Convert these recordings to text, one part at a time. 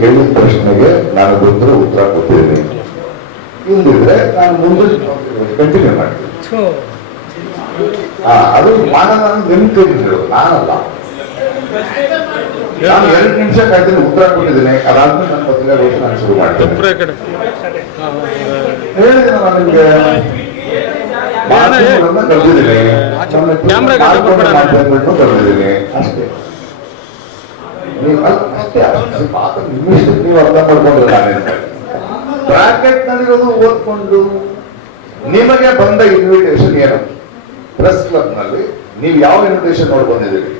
ಕೇಳಿದ ಪ್ರಶ್ನೆಗೆ ನಾನು ಬಂದರೂ ಉತ್ತರ ಕೊಟ್ಟಿದ್ದೀನಿ. ಇಲ್ಲದಿದ್ರೆ ನಾನು ಮುಂದೆ ಕಂಟಿನ್ಯೂ ಮಾಡ್ತೀನಿ. ಅದು ಮಾಡೋಣ ನಿಂತಿದ್ರು, ನಾನಲ್ಲ. ನಾನು 2 ನಿಮಿಷ ಕಾಯ್ತೀನಿ, ಉತ್ತರ ಕೊಟ್ಟಿದ್ದೀನಿ. ಅದಾದ್ಮೇಲೆ ನನ್ನ ಪತ್ರಿಕಾಗೋಷ್ಠಿ ನಾನು ಶುರು ಮಾಡ್ತೇನೆ. ಹೇಳಿದ್ದೀನಿ ನಾನು ನಿಮ್ಗೆ ಮಾಧ್ಯಮಗಳನ್ನ ಕರೆದಿದ್ದೀನಿ, ಮಾಧ್ಯಮಗಳನ್ನು ಕರೆದಿದ್ದೀನಿ. ಅಷ್ಟೇ ನೀವು ಅರ್ಥ ಮಾಡ್ಕೊಂಡ್ರೆ ನಾನೇನು ಬ್ರಾಕೆಟ್ ನಲ್ಲಿರೋದು ಓದ್ಕೊಂಡು ನಿಮಗೆ ಬಂದ ಇನ್ವಿಟೇಷನ್ ಏನು? ಪ್ರೆಸ್ ಕ್ಲಬ್ ನಲ್ಲಿ ನೀವು ಯಾವ ಇನ್ವಿಟೇಷನ್ ನೋಡಿ ಬಂದಿದ್ದೀರಿ?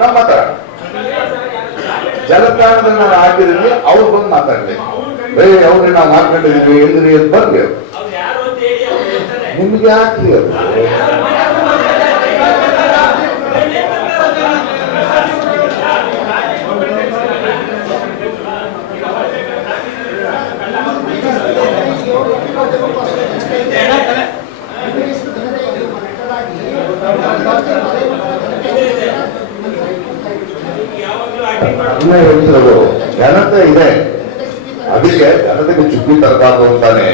ನಾವು ಮಾತಾಡ ಜಲತಾಣದಲ್ಲಿ ನಾನು ಹಾಕಿದ್ದೀನಿ, ಅವ್ರು ಬಂದು ಮಾತಾಡಲಿ. ಅವ್ರನ್ನ ನಾವು ಮಾತಾಡಿದೀವಿ ಎಲ್ರಿ ಅಂತ ಬರ್ಲಿ. ನಿಮ್ಗೆ ಯಾಕೆ ಅದು? ಹೇಳ್ತಿರೋದು ಜನತೆ ಇದೆ, ಅದಕ್ಕೆ ಜನತೆಗೆ ಚುಕ್ಕಿ ತರಬಾರ್ದು ಅಂತಾನೆ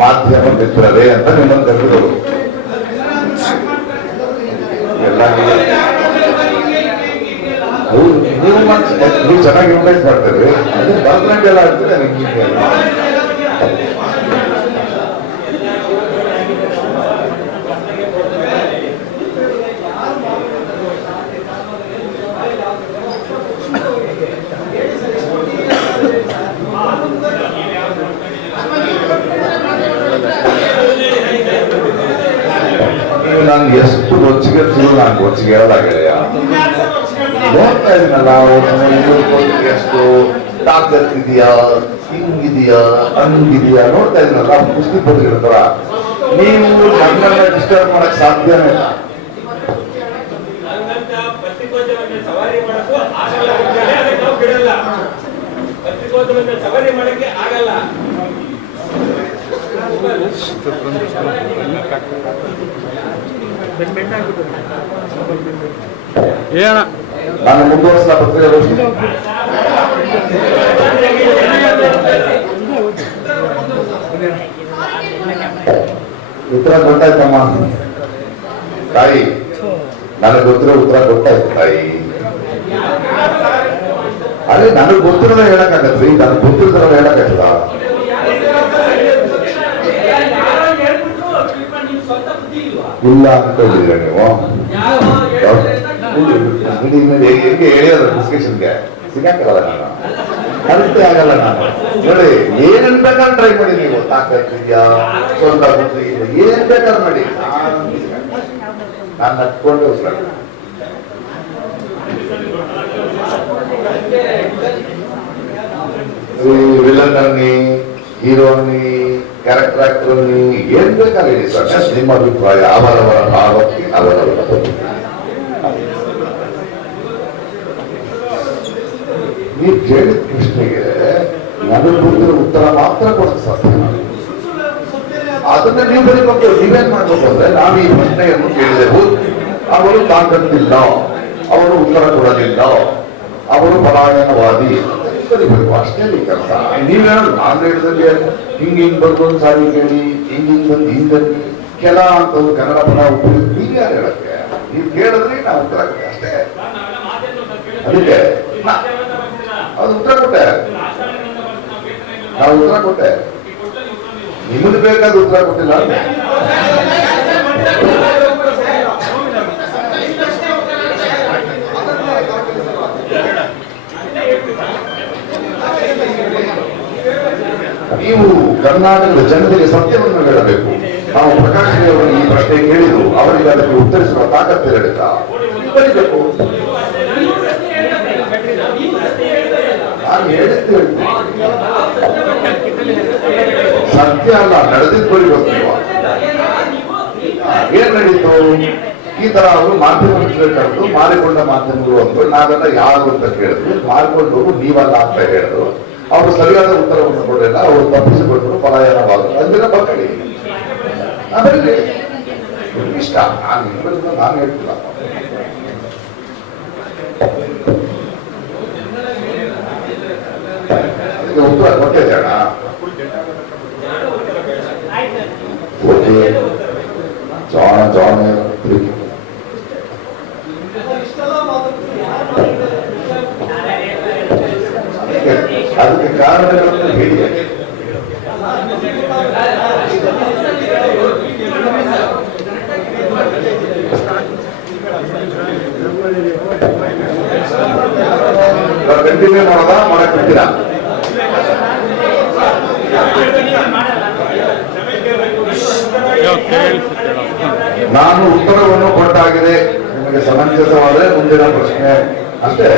ಮಾಧ್ಯಮ ಮಿತ್ರರೇ ಅಂತ ನಿಮ್ಮನ್ನು ಕರೆದಿರೋದು. ಎಲ್ಲ ನೀವು ಚೆನ್ನಾಗಿ ಇನ್ವೈಟ್ ಮಾಡ್ತೀರಿ, ಭರತನಾಟ್ಯ ಎಲ್ಲ ಆಗ್ತದೆ. ನಾನು ಎಷ್ಟು ರೊಚ್ಚಿಗೆ ನಾನು ರೊಚ್ಚಿಗೆ ಹೇಳಲಾಗಲ್ಲ. ನೋಡ್ತಾ ಇದೀನಲ್ಲ, ಎಷ್ಟು ತಾಕತ್ ಇದೆಯಾ, ಹಿಂಗಿದೆಯಾ, ಹಂಗಿದೆಯಾ ನೋಡ್ತಾ ಇದೀನಲ್ಲ, ಕುಸ್ತಿ ಪಟ್ಟಿರ್ತಾರ. ನೀವು ನನ್ನನ್ನ ಡಿಸ್ಟರ್ಬ್ ಮಾಡಕ್ ಸಾಧ್ಯನೇ ಇಲ್ಲ. ನಾನು ಮುಂದುವರಿಸಿದ ಪತ್ರಿಕಾಗೋಷ್ಠಿ ಉತ್ತರ ಗೊತ್ತಾಯ್ತಮ್ಮ ತಾಯಿ, ನನಗೆ ಗೊತ್ತಿರೋ ಉತ್ತರ ಗೊತ್ತಾಯ್ತು ತಾಯಿ. ಅದೇ ನನಗೆ ಗೊತ್ತಿರೋದ ಹೇಳಕ್ಕಾಗತ್ರಿ, ನನಗೆ ಗೊತ್ತಿರೋದ್ರ ಹೇಳಕ್ಕಾಗಲ್ಲ. ಇಲ್ಲ ಅನ್ಕೊಂಡಿದ್ದೀರ ನೀವು? ಹೆಂಗೆ ಹೇಳಿಯೋದು ಡಿಸ್ಕಷನ್ಗೆ ಸಿಗಕ್ಕಲ್ಲ, ನಾನು ಕಲಿತೆ ಆಗಲ್ಲ. ನಾನು ನೋಡಿ ಏನೇನ್ ಬೇಕಾದ್ರೆ ಟ್ರೈ ಮಾಡಿ, ನೀವು ತಾಕತ್ತಿದ್ಯಾ, ಸ್ವಂತ ಬುದ್ಧಿ ಏನ್ ಬೇಕಾದ್ರೆ ಮಾಡಿ, ನಾನು ನಟ್ಕೊಂಡು ವಿಲನ್ ಅನ್ನಿ, ಹೀರೋ ಅನ್ನಿ, ಕ್ಯಾರೆಕ್ಟರ್ ಆಕ್ಟರ್ ಅನ್ನಿ, ಏನ್ ಬೇಕಾಗಿದೆ ಸರ್. ನಿಮ್ಮ ಅಭಿಪ್ರಾಯ ಅವರವರ ಭಾವಕ್ಕೆ ಅವರವರ. ನೀವು ಕೇಳಿದ ಪ್ರಶ್ನೆಗೆ ನನಗೆ ಗೊತ್ತಿರೋ ಉತ್ತರ ಮಾತ್ರ ಕೊಡಕ್ಕೆ ಸಾಧ್ಯ. ಅದನ್ನ ನೀವು ಬರೀಬೇಕು. ನೀವೇನ್ ಮಾಡ್ಬೇಕು ಅಂದ್ರೆ, ನಾವು ಈ ಪ್ರಶ್ನೆಯನ್ನು ಕೇಳಿದೆವು, ಅವರು ತಾಕತ್ತಿಲ್ಲ, ಅವರು ಉತ್ತರ ಕೊಡಲಿಲ್ಲ, ಅವರು ಪಲಾಯನವಾದಿ ಬರೀಬೇಕು. ಅಷ್ಟೇ ಕೆಲಸ. ನೀವೇನು ನಾನು ಹೇಳಿದಲ್ಲಿ ಹಿಂಗ್ ಬರ್ಬೋದು ಸಾರಿ ಕೇಳಿ, ಹಿಂಗ್ ಬಂದು ಹಿಂದಲ್ಲಿ ಕೆಲ ಅಂತಂದು ಕನ್ನಡ ಪದ ಉಪಯೋಗ ನೀವು ಯಾರು ಹೇಳಕ್ಕೆ? ನೀವು ಕೇಳಿದ್ರಿ ನಾವು ಉತ್ತರ ಕೊಟ್ಟೆ ಅಷ್ಟೇ. ಅದಕ್ಕೆ ಅದು ಉತ್ತರ ಕೊಟ್ಟೆ, ನಾವು ಉತ್ತರ ಕೊಟ್ಟೆ. ನಿಮಗೆ ಬೇಕಾದ ಉತ್ತರ ಕೊಟ್ಟಿಲ್ಲ. ನೀವು ಕರ್ನಾಟಕದ ಜನತೆಗೆ ಸತ್ಯವನ್ನು ಹೇಳಬೇಕು. ನಾವು ಪ್ರಕಾಶ್ ಅವರು ಈ ಪ್ರಶ್ನೆ ಕೇಳಿದ್ರು, ಅವರಿಗೆ ಅದಕ್ಕೆ ಉತ್ತರಿಸುವ ತಾಕತ್ತಿರಲಿಲ್ಲ. ಬರೀಬೇಕು. ನಾನು ಹೇಳಿದ್ದು ಸತ್ಯ ಅಲ್ಲ, ನಡೆದಿದ್ದು ಬರೀಬೇಕು. ನೀವು ಏನ್ ನಡೀತು? ಈ ತರ ಅವರು ಮಾಧ್ಯಮಗಳು ಕರೆದು ಮಾರಿಕೊಂಡ ಮಾಧ್ಯಮಗಳು ಅಂದ್ಕೊಂಡು ನಾವೆಲ್ಲ ಯಾರು ಅಂತ ಕೇಳಿದ್ರು, ಮಾರಿಕೊಂಡು ನೀವಲ್ಲ ಅಂತ ಹೇಳಿದ್ರು. ಅವರು ಸರಿಯಾದ ಉತ್ತರವನ್ನು ಕೊಡಲಿಲ್ಲ, ಅವರು ತಪ್ಪಿಸಿಕೊಂಡ್ರು, ಪಲಾಯನವಾದರು. ಅದೆಲ್ಲ ಬರ್ಕೊಳ್ಳಿ, ಬರಲಿ ಇಷ್ಟ. ನಾನು ಹೇಳ್ತಿಲ್ಲ. ಅದಕ್ಕೆ ಉತ್ತರ ಕೊಟ್ಟೆ ಜನ ಜಾಣ ಅದಕ್ಕೆ ಕಾರಣಗಳನ್ನು ಹೇಳಿ. ಕಂಟಿನ್ಯೂ ಮಾಡೋದ ಮಾಡಕ್ ಬಿಡ್ತೀರಾ? ನಾನು ಉತ್ತರವನ್ನು ಕೊಟ್ಟಾಗಿದೆ, ನಿಮಗೆ ಸಮಂಜಸವಾದರೆ ಮುಂದಿನ ಪ್ರಶ್ನೆ ಅಷ್ಟೇ.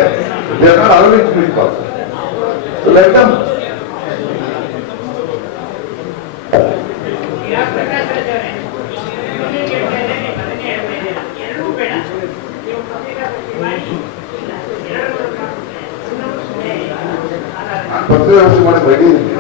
ಪತ್ರಿಕೆ ವ್ಯವಸ್ಥೆ ಮಾಡಕ್ ರೆಡಿ ಇದ್ದೀನಿ.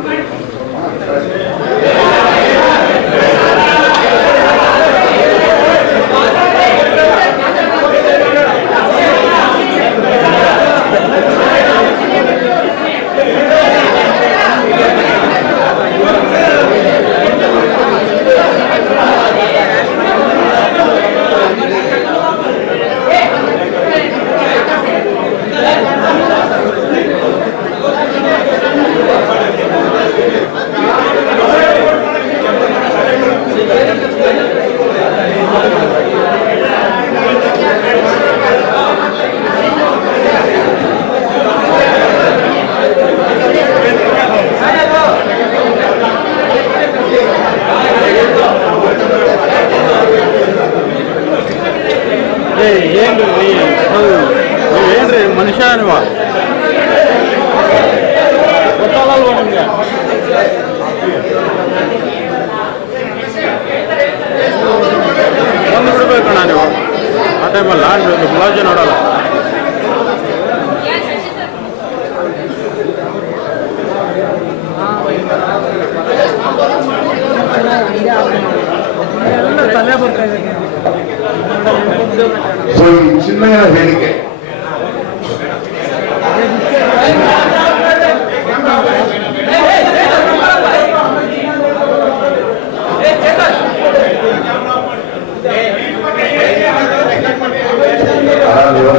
ಏನ್ರಿ ಮನುಷ್ಯ ನೀವು ಗೊತ್ತಾಗಲ್ವ ನಿಮ್ಗೆ? ಒಂದು ಬಿಡ್ಬೇಕಣ್ಣ ನೀವು ಆ ಟೈಮಲ್ಲ ಮುಲಾಜಿ ನೋಡಲ್ಲ. ತಲೆ ಬರ್ತಾ ಇದೆ. ಸೊ ಈ ಚಿನ್ಮಯನ ಹೇಳಿಕೆ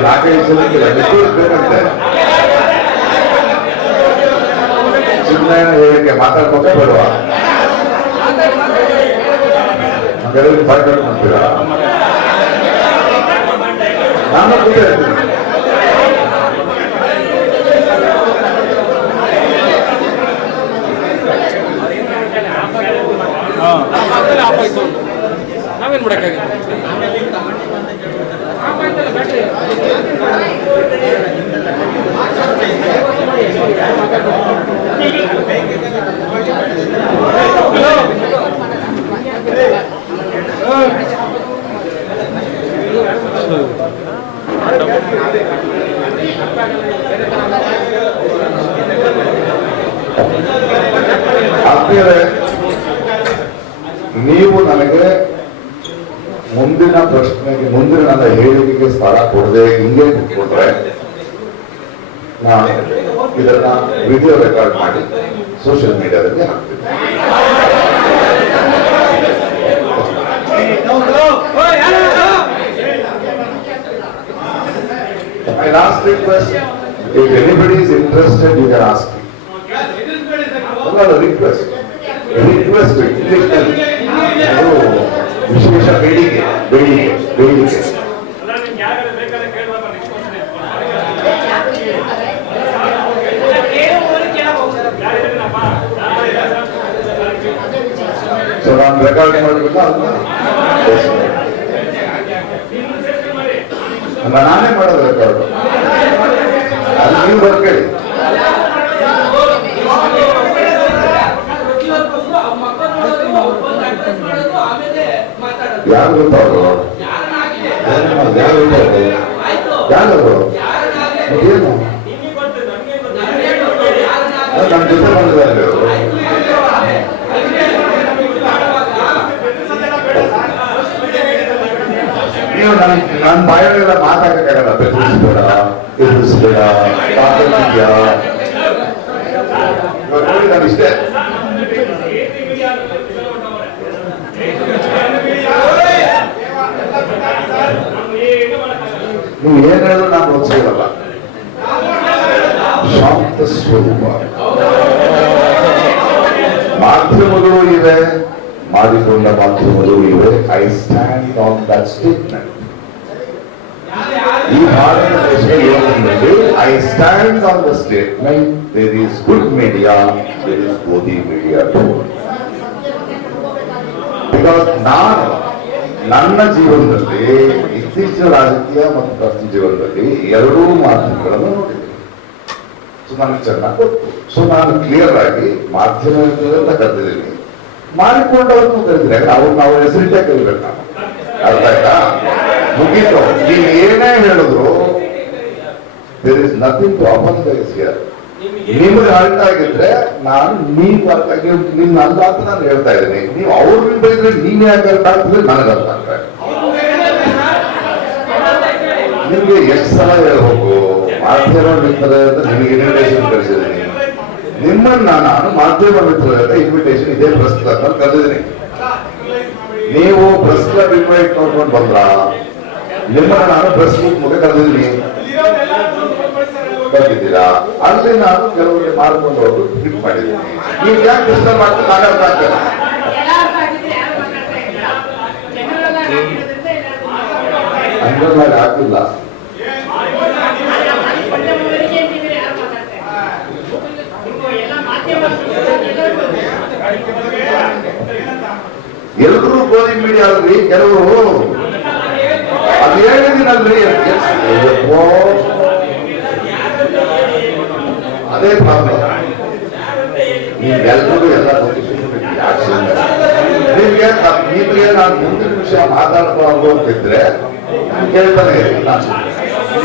ನಾಲ್ಕೈದು ಸಲ ಬೇಕಂತೆ. ಚಿನ್ಮಯನ ಹೇಳಿಕೆ ಮಾತಾಡ್ಬೇಕ ಬೇಡವ? ನಮ್ಗೆಲ್ಲರಿಗೂ ಫೈಟ್ ಮಾಡ್ತೀರಾ? ನಾನು ಕೂಡ ಹೇಳ್ತೀನಿ. ನಾವೇನ್ ಮಾಡಕ್ಕಾಗ ಆದ್ಮೇಲೆ ನೀವು ನನಗೆ ಮುಂದಿನ ಪ್ರಶ್ನೆಗೆ, ಮುಂದಿನ ನನ್ನ ಹೇಳಿಕೆಗೆ ಸ್ಥಳ ಕೊಡದೆ ಹಿಂಗೆ ಕೂತ್ಕೊಂಡ್ರೆ ನಾನು ಇದನ್ನ ವಿಡಿಯೋ ರೆಕಾರ್ಡ್ ಮಾಡಿ ಸೋಷಿಯಲ್ ಮೀಡಿಯಾದಲ್ಲಿ ಹಾಕ್ತೀನಿ. My last request, if anybody is interested, you can ask me. Request ವಿಶೇಷ ಬೇಡಿಕೆ ಬೇಡಿಕೆ ಬೇಡಿಕೆ ಸೊ ನಾನು ರೆಕಾರ್ಡ್ ಮಾಡಬೇಕ ನಾನೇ ಮಾಡೋದು ರೆಕಾರ್ಡ್. ಅದು ನೀವು ಬರ್ಕೇಳಿ. ಯಾರು ಗೊತ್ತಾದ್ರು ಯಾರು ಯಾರು ಏನು ನನ್ನ ಜೊತೆ ಬಂದಿದ್ದಾರೆ. ನೀವು ನನ್ನ ಬಾಯಲ್ಲೆಲ್ಲ ಮಾತಾಡಕ್ಕಾಗಲ್ಲ. ಬೆದರಿಸ್ಬೇಡ, ಎದುರಿಸ್ಬೇಡ, ಶಾಂತ ಸ್ವರೂಪ. ಮಾಧ್ಯಮಗಳು ಇವೆ, ಮಾಡಿಕೊಂಡ ಮಾಧ್ಯಮಗಳು ಇವೆ. I stand on that statement. ಈ ಭಾರತ ದೇಶದ ಯುವಕರಲ್ಲಿ I stand on the statement, there is good media, there is Godi media too. Because ನಾನು ನನ್ನ ಜೀವನದಲ್ಲಿ, ಇತ್ತೀಚಿನ ರಾಜಕೀಯ ಮತ್ತು ಪ್ರಸ್ತುತ ಜೀವನದಲ್ಲಿ ಎರಡೂ ಮಾಧ್ಯಮಗಳನ್ನು ನೋಡಿದ್ದೀನಿ. ಸೊ ನನಗೆ ಚೆನ್ನಾಗಿ ಗೊತ್ತು. ಸೊ ನಾನು ಕ್ಲಿಯರ್ ಆಗಿ ಮಾಧ್ಯಮದಿಂದ ಕರೆದಿದ್ದೀನಿ, ಮಾಡಿಕೊಂಡವ್ರನ್ನು ಕರೆದಿದ್ದಾರೆ. ನಾವು ಹೆಸರಿಟ್ಟೇ ಕರಿಬೇಕು. ನಾನು ಅರ್ಥ ಆಯ್ತಾ? ಮುಗೀತು. ನೀವು ಏನೇ ಹೇಳಿದ್ರು there is nothing to apologise here. ನಿಮ್ಗೆ ಅರ್ಥ ಆಗಿದ್ರೆ ನಾನು ನೀವು ಅರ್ಥ ಆಗಿ ನಿಮ್ ಅಲ್ಲ ಅಂತ ನಾನು ಹೇಳ್ತಾ ಇದ್ದೀನಿ. ನೀವು ಅವ್ರನ್ನ ಬೈದ್ರೆ ನೀವ್ ಯಾಕೆ ಅರ್ಥ ಆಗ್ತದೆ ನನಗೆ ಅರ್ಥ ಆಗ್ತಾ ಇದೆ. ನಿಮ್ಗೆ ಎಷ್ಟು ಸಲ ಹೇಳ್ಬೇಕು ಮಾಧ್ಯಮ ಮಿತ್ರರ ಅಂತ ನಿಮಗೆ ಇನ್ವಿಟೇಷನ್ ಕಳಿಸಿದ್ದೀನಿ. ನಿಮ್ಮನ್ನ ನಾನು ಮಾಧ್ಯಮ ಮಿತ್ರರ ಅಂತ ಇನ್ವಿಟೇಷನ್ ಇದೇ ಪ್ರೆಸ್ ಕ್ಲಬ್ ಅಂತ ಕರೆದಿದ್ದೀನಿ. ನೀವು ಪ್ರೆಸ್ ಕ್ಲಬ್ ಇನ್ವೈಟ್ ನೋಡ್ಕೊಂಡು ಬಂದ್ರ ನಿಮ್ಮನ್ನ ನಾನು ಪ್ರೆಸ್ ಬುಕ್ ಮುಖ ಕರೆದಿದ್ದೀನಿ. ಬಂದಿದ್ದೀರಾ? ಅಲ್ಲಿ ನಾನು ಕೆಲವರಿಗೆ ಮಾಡ್ಕೊಂಡು ಹೋಗಿ ಟ್ರಿಪ್ ಮಾಡಿದ್ದೀನಿ. ನೀವು ಯಾಕೆ ಡಿಸ್ಟರ್ಬ್ ಮಾಡ್ಕೊಂಡು ಮಾತಾಡ್ತಾ ಇದ್ದೀರಾ? ಅಂಗನವಾಡಿ ಹಾಕಿಲ್ಲ. ಎಲ್ಲರೂ ಗೋಧಿ ಮೀಡಿಯಾ ಅಲ್ರಿ, ಕೆಲವರು ಅದು ಹೇಳಿದಿನಲ್ರಿ. ಅದೇ ಪ್ರಾಬ್ಲಮ್. ನೀವೆಲ್ಲರೂ ಎಲ್ಲ ನಿಮಗೆ ನಾನು ಮುಂದಿನ ವಿಷಯ ಮಾತಾಡಬಹುದು ಅಂತಿದ್ರೆ ಕೇಳ್ತಾನೆ ಇರಿ.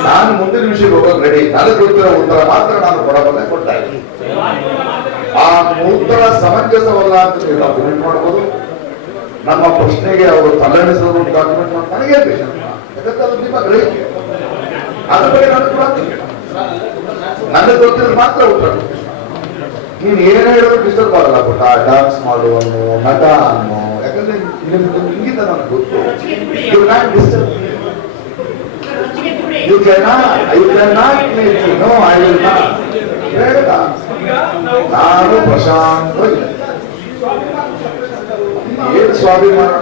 ನಾನು ಮುಂದಿನ ವಿಷಯಕ್ಕೆ ಹೋಗೋದು ರೆಡಿ. ನನಗೆ ಗೊತ್ತಿರೋ ಉತ್ತರ ಮಾತ್ರ ನಾನು ಕೊಡಬಲ್ಲೆ, ಕೊಡ್ತಾ ಇದ್ದೀನಿ. ಆ ಉತ್ತರ ಸಮಂಜಸವಲ್ಲ ಅಂತ ನೀವು ಡಾಕ್ಯುಮೆಂಟ್ ಮಾಡ್ಬೋದು. ನಮ್ಮ ಪ್ರಶ್ನೆಗೆ ಅವರು ತಲೆಣಿಸೋದು ಡಾಕ್ಯುಮೆಂಟ್ ಮಾಡಿ ನನಗೆ ಬೇಕು. ಯಾಕಂದ್ರೆ ಅದು ನಿಮ್ಮ ಗ್ರಹಿಕೆ. ಅದ್ರ ಬಗ್ಗೆ ನಾನು ಕೂಡ ನನಗೆ ಗೊತ್ತಿರೋ ಮಾತ್ರ ಉತ್ತರ. ನೀನ್ ಏನ್ ಹೇಳಿದ್ರು ಡಿಸ್ಟರ್ಬ್ ಆಗಲ್ಲ. ಪುಟ್ಟ ಡಾನ್ಸ್ ಮಾಡುವನು, ನಟ ಅನ್ನೋ, ಯಾಕಂದ್ರೆ ನಿಮ್ಗಿಂತ ನನಗೆ ಗೊತ್ತು. You can disturb, you can not make you know I will not. ಬೇಡ, ನಾನು ಪ್ರಶಾಂತ ಏನ್ ಸ್ವಾಭಿಮಾನ.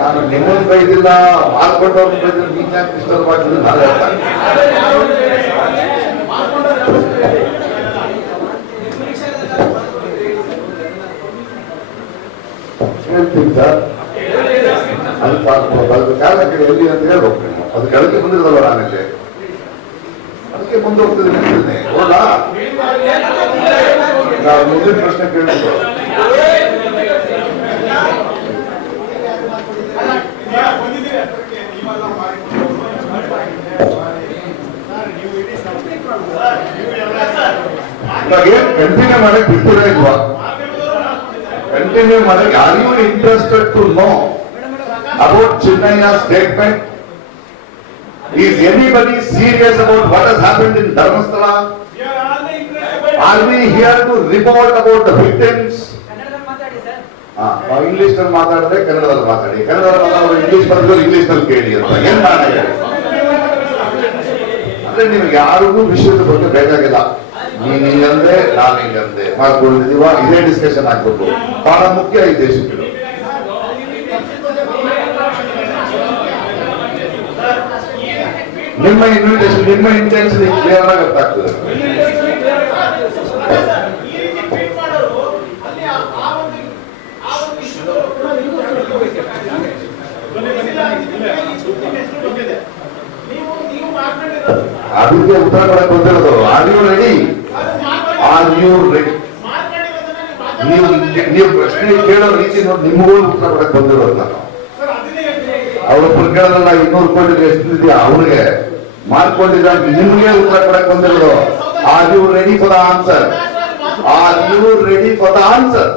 ನಾನು ನಿಮ್ಮನ್ನು ಬೈದಿಲ್ಲ, ಮಾಡ್ಕೊಂಡವ್ರನ್ನ ಬೈದಿಲ್ಲ. ನೀನ್ ಯಾಕೆ ಡಿಸ್ಟರ್ಬ್ ಆಗಿದ್ರೆ ನಾನು ಹೇಳ್ತಾನೆ. ಹೇಳ್ತೀನಿ ಸರ್, ಅದು ಕಾರಣ ಎಲ್ಲಿ ಅಂತ ಹೇಳ್ಬೇಕು ನೀವು. ಅದು ಕೆಳಗೆ ಬಂದಿರೋದಲ್ಲ ನಾನಿಲ್ಲಿ, ಅದಕ್ಕೆ ಮುಂದೆ ಹೋಗ್ತಿದ್ದೀನಿ. ಹೌದಾ? ನಾವು ಮುಂದಿನ ಪ್ರಶ್ನೆ ಕೇಳಿದ್ರು. ಕಂಟಿನ್ಯೂ ಮಾಡಕ್ ಬಿಡ್ತೀರಾ ಇಲ್ವಾ? ಕಂಟಿನ್ಯೂ ಮಾಡಕ್. Are you interested to know about Chinnaiya's statement? Is anybody serious about what has happened in Dharmasthala? Are we here to report about the victims? English ನಲ್ಲಿ ಮಾತಾಡಿದ್ರೆ ಕನ್ನಡದಲ್ಲಿ ಮಾತಾಡಿ, ಕನ್ನಡದಲ್ಲಿ ಮಾತಾಡೋದು ಇಂಗ್ಲಿಷ್ ಬಂದ್ರು ಇಂಗ್ಲಿಷ್ ನಲ್ಲಿ ಕೇಳಿ ಅಂತ ಏನ್ ಮಾಡಿ. ಅಂದ್ರೆ ನಿಮ್ಗೆ ಯಾರಿಗೂ ವಿಷಯದ ಬಗ್ಗೆ ಬೇಕಾಗಿಲ್ಲ. ನೀನ್ ಹಿಂಗಂದೆ, ನಾನು ಹಿಂಗಂದೆ ಮಾಡ್ಕೊಂಡಿದೀವ, ಇದೇ ಡಿಸ್ಕಷನ್ ಆಗ್ಬೇಕು. ಬಹಳ ಮುಖ್ಯ ಈ ದೇಶಕ್ಕೆ. ನಿಮ್ಮ ಇನ್ವಿಟೇಷನ್, ನಿಮ್ಮ ಇಂಟೆನ್ಷನ್ ಕ್ಲಿಯರ್ ಆಗಿ ಗೊತ್ತಾಗ್ತದೆ. ಅದಕ್ಕೆ ಉತ್ತರ ಕೊಡಕ್ಕೆ ಬಂದಿರೋದು. Are you ready? Are you ready? ನೀವು ಪ್ರಶ್ನೆ ಕೇಳೋ ರೀತಿ ನೋಡಿ ನಿಮಗೂ ಉತ್ತರ ಕೊಡಕ್ಕೆ ಬಂದಿರೋದು. ನಾನು ಅವ್ರೊಬ್ಬರು ಕೇಳೋದಲ್ಲ, 200 ಕೋಟಿ ಎಷ್ಟು ಇದೆಯಾ ಅವ್ರಿಗೆ ಮಾಡ್ಕೊಂಡಿದ್ದ, ನಿಮ್ಗೆ ಉತ್ತರ ಕೊಡಕ್ಕೆ ಬಂದಿರೋದು. Are you ready for the answer? Are you ready for the answer?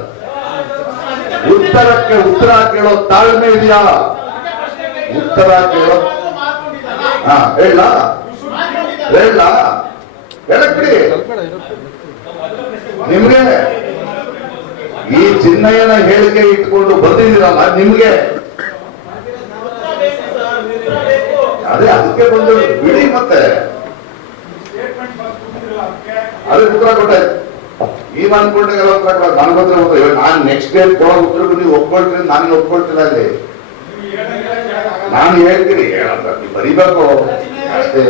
ಉತ್ತರಕ್ಕೆ ಉತ್ತರ ಕೇಳೋ ತಾಳ್ಮೆ ಇದೆಯಾ? ಉತ್ತರ ಕೇಳೋ ಹೇಳ ಹೇಳಕ್ ಬಿಡಿ. ನಿಮ್ಗೆ ಈ ಚಿನ್ನಯ್ಯನ ಹೇಳಿಕೆ ಇಟ್ಕೊಂಡು ಬಂದಿದ್ದೀರಲ್ಲ, ನಿಮ್ಗೆ ಅದೇ ಅದಕ್ಕೆ ಬಂದು ಬಿಡಿ. ಮತ್ತೆ ಅದಕ್ಕೆ ಉತ್ತರ ಕೊಟ್ಟಾಯ್ತು. ನೀವ್ ಅನ್ಕೊಂಡಾಗೆಲ್ಲ ಉತ್ತರ ಕೊಡೋದು ನನ್ನ ಹತ್ರ ಉತ್ತರ. ನಾನು ನೆಕ್ಸ್ಟ್ ಡೇ ಕೊಡೋ ಉತ್ತರಗಳು ನೀವು ಒಪ್ಕೊಳ್ತೀನಿ, ನಾನು ಒಪ್ಕೊಳ್ತಿಲ್ಲ ಅಲ್ಲಿ. ನಾನು ಹೇಳ್ತೀನಿ ಹೇಳಂತ ನೀವು ಬರಿಬೇಕು ಅಷ್ಟೇ.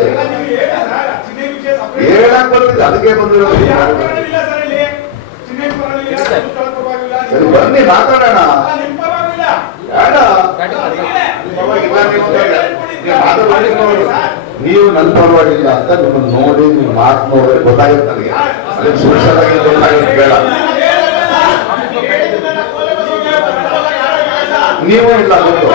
ಹೇಳಕ್ ಬರ್ತಿದ್ದೆ ಅದಕ್ಕೆ ಬಂದಿರೋದು. ಸರಿ ಬನ್ನಿ ಮಾತಾಡೋಣ. ನೀವು ನನ್ನ ಪರವಾಗಿಲ್ಲ ಅಂತ ನಿಮ್ಮನ್ನು ನೋಡಿ ನೀವು ಮಾತು ನೋಡಿದ್ರೆ ಗೊತ್ತಾಗುತ್ತೆ ನನಗೆ. ಅದಕ್ಕೆ ಸ್ಪೆಷಲ್ ಆಗಿ ಗೊತ್ತಾಗುತ್ತೆ ಬೇಡ. ನೀವು ಇಲ್ಲ ಗೊತ್ತು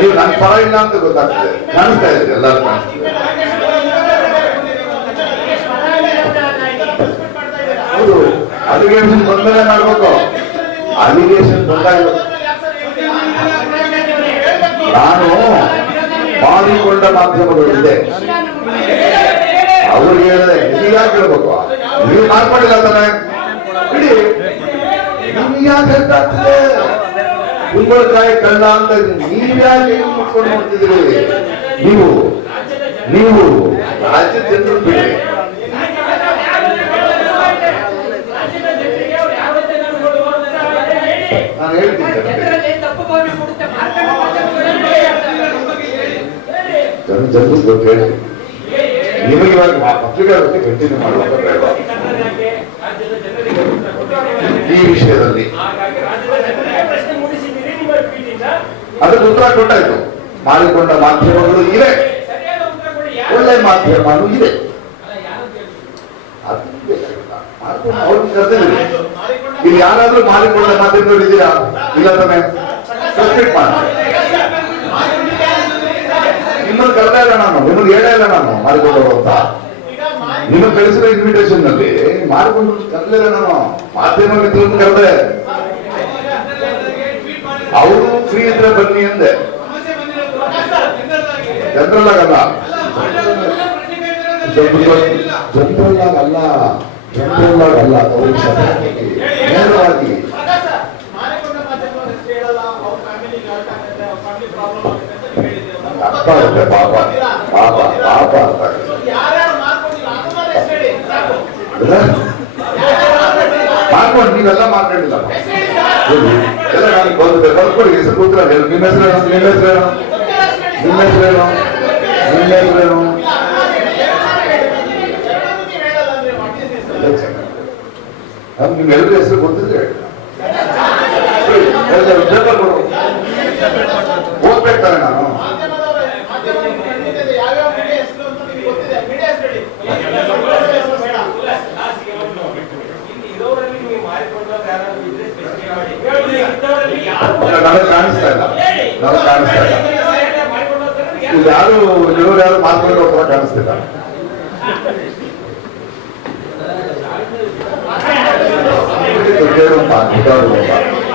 ನೀವು ನನ್ನ ಪರ ಇಲ್ಲ ಅಂತ ಗೊತ್ತಾಗ್ತದೆ. ಕಾಣಿಸ್ತಾ ಇದೆ ಎಲ್ಲರೂ ಕಾಣಿಸ್ತಿದೆ. ಹೌದು ಅಲಿಗೇಷನ್ ಬಂದಲೇ ಮಾಡ್ಬೇಕು. ಅಲಿಗೇಷನ್ ಬಂದಾಗ ನಾನು ಮಾಡಿಕೊಂಡ ಮಾಧ್ಯಮಗಳು ಇದೆ ಅವ್ರಿಗೆ ಹೇಳಿದೆ ನೀವು ಯಾಕೆ ಹೇಳ್ಬೇಕು, ನೀವು ಮಾಡ್ಕೊಂಡಿಲ್ಲ ತಾನೆ ಬಿಡಿ, ನಿಮ್ಗೆ ಯಾಕೆ ಹೇಳ್ತಾಗ್ತದೆ ಕುಂಬಳಕಾಯಿ ಕಳ್ಳ ಅಂತ ನೀವ್ಯಾಕೆ ಮುಟ್ಕೊಂಡು ನೋಡ್ತಿದ್ದೀರಿ? ನೀವು ರಾಜ್ಯ ಜನರು ಬಿಡಿ. ನಾನು ಹೇಳ್ತೀನಿ ಜನ ಗೊತ್ತು ಹೇಳ್ತೀನಿ. ನಿಮಗೆ ಇವಾಗ ಪತ್ರಿಕಾ ಕಂಟಿನ್ಯೂ ಮಾಡುವಾಗ ಬೇಡ ಈ ವಿಷಯದಲ್ಲಿ. ಅದಕ್ಕೆ ಉತ್ತರ ಕೊಟ್ಟಾಯ್ತು. ಮಾಡಿಕೊಂಡ ಮಾಧ್ಯಮಗಳು ಇವೆ, ಒಳ್ಳೆ ಮಾಧ್ಯಮಗಳು ಇದೆ. ಅವ್ರಿಗೆ ಕರ್ತವ್ಯ. ಇಲ್ಲಿ ಯಾರಾದ್ರೂ ಮಾಡಿಕೊಂಡ ಮಾಧ್ಯಮಗಳು ಇದೆಯಾ? ಇಲ್ಲ ತಾನೆ, ಸಬ್ಮಿಟ್ ಮಾಡಿ. ನಿಮ್ಮನ್ನು ಕರೆದೇ ಇಲ್ಲ ನಾನು, ನಿಮ್ಮನ್ನು ಹೇಳೇ ಇಲ್ಲ ನಾನು ಮಾಡಿಕೊಂಡವರು ಅಂತ. ನಿಮಗೆ ಕಳಿಸಿದ ಇನ್ವಿಟೇಷನ್ ನಲ್ಲಿ ಮಾಡಿಕೊಂಡು ಕರಲಿಲ್ಲ ನಾನು. ಮಾಧ್ಯಮ ಮಿತ್ರರನ್ನು ಕರೆದೆ, ಅವರು ಫ್ರೀ ಇದ್ರೆ ಬನ್ನಿ ಅಂದೆ. ಜನರಲ್ ಆಗಲ್ಲ, ನೇರವಾಗಿ ಅರ್ಥ ಆಗುತ್ತೆ. ಪಾಪ ಪಾಪ ಪಾಪ ಅರ್ಥ ಆಗುತ್ತೆ. ಮಾಡ್ಕೊಂಡು ನೀವೆಲ್ಲ ಮಾತಾಡಿಲ್ಲ ಎಲ್ಲ ನಾನು ಬರ್ಕೊಡಿ. ಹೆಸರು ಗೊತ್ತಿಲ್ಲ. ನಿಮ್ಮ ಹೆಸರೇನು? ನಿಮ್ಮ ಹೆಸರೇನು? ನಿಮ್ಮ ಹೆಸರೇನು? ನಿಮ್ಮ ಹೆಸರೇನು? ನಿಮ್ಗೆಲ್ಲರ ಹೆಸರು ಗೊತ್ತಿದ್ರೆ ಓದ್ಬೇಕಾರೆ ನಾನು ನನಗೆ ಕಾಣಿಸ್ತಾ ಇಲ್ಲ, ನನಗೆ ಕಾಣಿಸ್ತಾ ಇಲ್ಲ. ಇದು ಯಾರು ಇವರು ಯಾರು ಮಾತಾಡೋ ಕೂಡ ಕಾಣಿಸ್ತಿಲ್ಲ.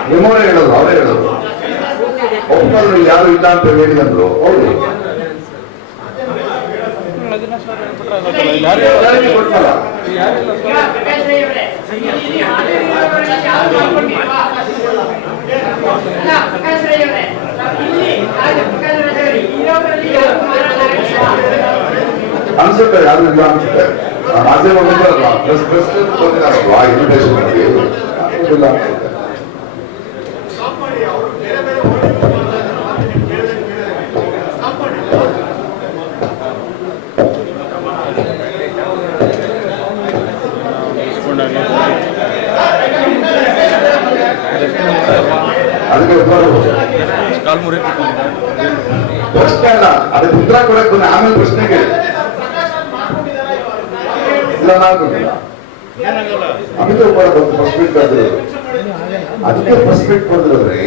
ನಿಮ್ಮವರೇ ಹೇಳೋದು, ಅವರೇ ಹೇಳೋದು. ಒಬ್ಬರು ಯಾರು ಇಲ್ಲ ಅಂತ ಹೇಳಿದಂದ್ರು. ಹೌದು ಕೊಡ್ತಲ್ಲ. ಅನ್ಸುತ್ತೆ ಯಾರು ಇಲ್ಲ ಅನ್ಸುತ್ತೆ. ಮಾಧ್ಯಮ ಬಂದಿರಲ್ಲ, ಪ್ರೆಸ್ ಬಂದಿರಲ್ಲ ಇನ್ವಿಟೇಷನ್ ಇಲ್ಲ ಅನ್ಸುತ್ತೆ. ಅದಕ್ಕೆ ಪ್ರಶ್ನೆ ಅಲ್ಲ, ಅದಕ್ಕೆ ಉತ್ತರ ಕೊಡಕ್ ಬಂದ ಆಮೇಲೆ ಪ್ರಶ್ನೆ ಕೇಳಿ. ಇಲ್ಲ ಮಾಡ್ಕೊಂಡಿಲ್ಲ, ಅದಕ್ಕೆ ಫಸ್ಟ್ ಮೀಟ್ ಕರೆದಿರೋದು. ಅದಕ್ಕೆ ಫಸ್ಟ್ ಮೀಟ್ ಕೊಡ್ತಿರೋದ್ರಿ.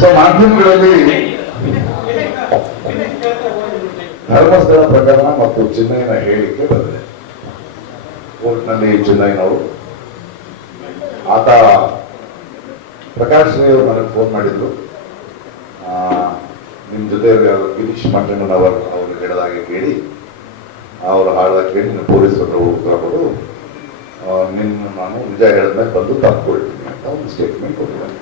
ಸೊ ಮಾಧ್ಯಮಗಳಲ್ಲಿ ಧರ್ಮಸ್ಥಳ ಪ್ರಕರಣ ಮತ್ತು ಚೆನ್ನೈನ ಹೇಳಿಕೆ ಬಂದಿದೆ. ಕೋರ್ಟ್ನಲ್ಲಿ ಚೆನ್ನೈನವರು ಆತ ಪ್ರಕಾಶ್ ರೈ ಅವರು ನನಗೆ ಫೋನ್ ಮಾಡಿದ್ರು. ನಿಮ್ಮ ಜೊತೆ ಗಿರೀಶ್ ಮಂಜಣ್ಣನವರು ಅವರು ಹೇಳಿದಾಗೆ ಕೇಳಿ, ಅವರು ಹಾಳಾಗಿ ಕೇಳಿ ಪೊಲೀಸರು ಉತ್ತರ ಕೊಡು ನಿನ್ನ ನಾನು ನಿಜ ಹೇಳಿದ್ಮೇಲೆ ಬಂದು ತಪ್ಪಿಕೊಳ್ತೀನಿ ಅಂತ ಒಂದು ಸ್ಟೇಟ್ಮೆಂಟ್ ಕೊಟ್ಟಿದ್ದಾನೆ.